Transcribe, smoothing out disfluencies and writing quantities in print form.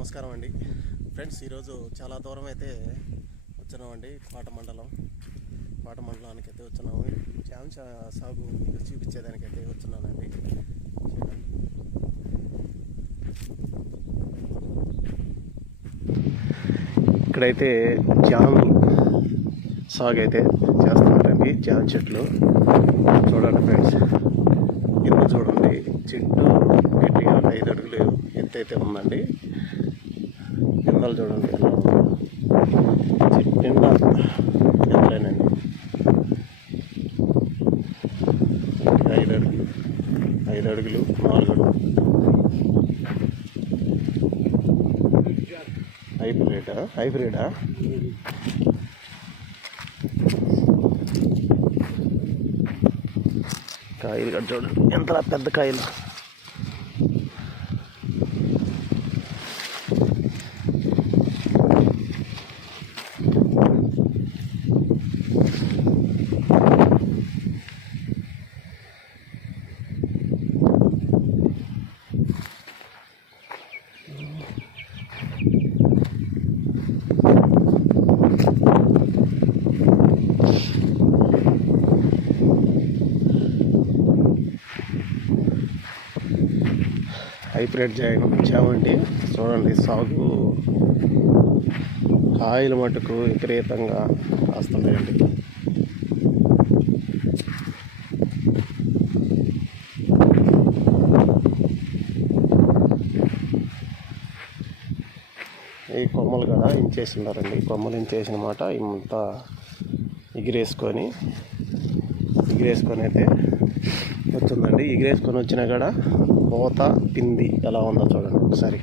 నమస్కారం అండి ఫ్రెండ్స్. ఈరోజు చాలా దూరం అయితే వచ్చామండి. కోట మండలానికి అయితే వచ్చున్నాము. జామ సాగు మీకు చూపించేదానికైతే వచ్చున్నానండి. ఇక్కడైతే జామ సాగు అయితే చేస్తున్నారండి. జామ చెట్లు చూడండి ఫ్రెండ్స్. కింద చూడండి, చెట్టు గట్టిగా 5 అడుగులు ఎత్తు అయితే ఉందండి. కిందలు చూడండి ఎలా ఉందో. చెట్టు నిండా ఎంతలేనండి. 5 అడుగులు 4 అడుగులు హైబ్రిడా కాయలు కూడా చూడండి ఎంత పెద్ద కాయలు. హైబ్రిడ్ జామండి చూడండి. సాగు కాయలు మటుకు విపరీతంగా కాస్తున్నాయండి. ఈ కొమ్మలు కూడా ఇంచేసి ఉన్నారండి. ఈ కొమ్మలు ఇంచేసిన మాట ఇంత ఎగిరేసుకొని అయితే వచ్చిందండి. ఎగిరేసుకొని వచ్చినా కూడా పూత పిండి ఎలా ఉందో చూడండి ఒకసారి.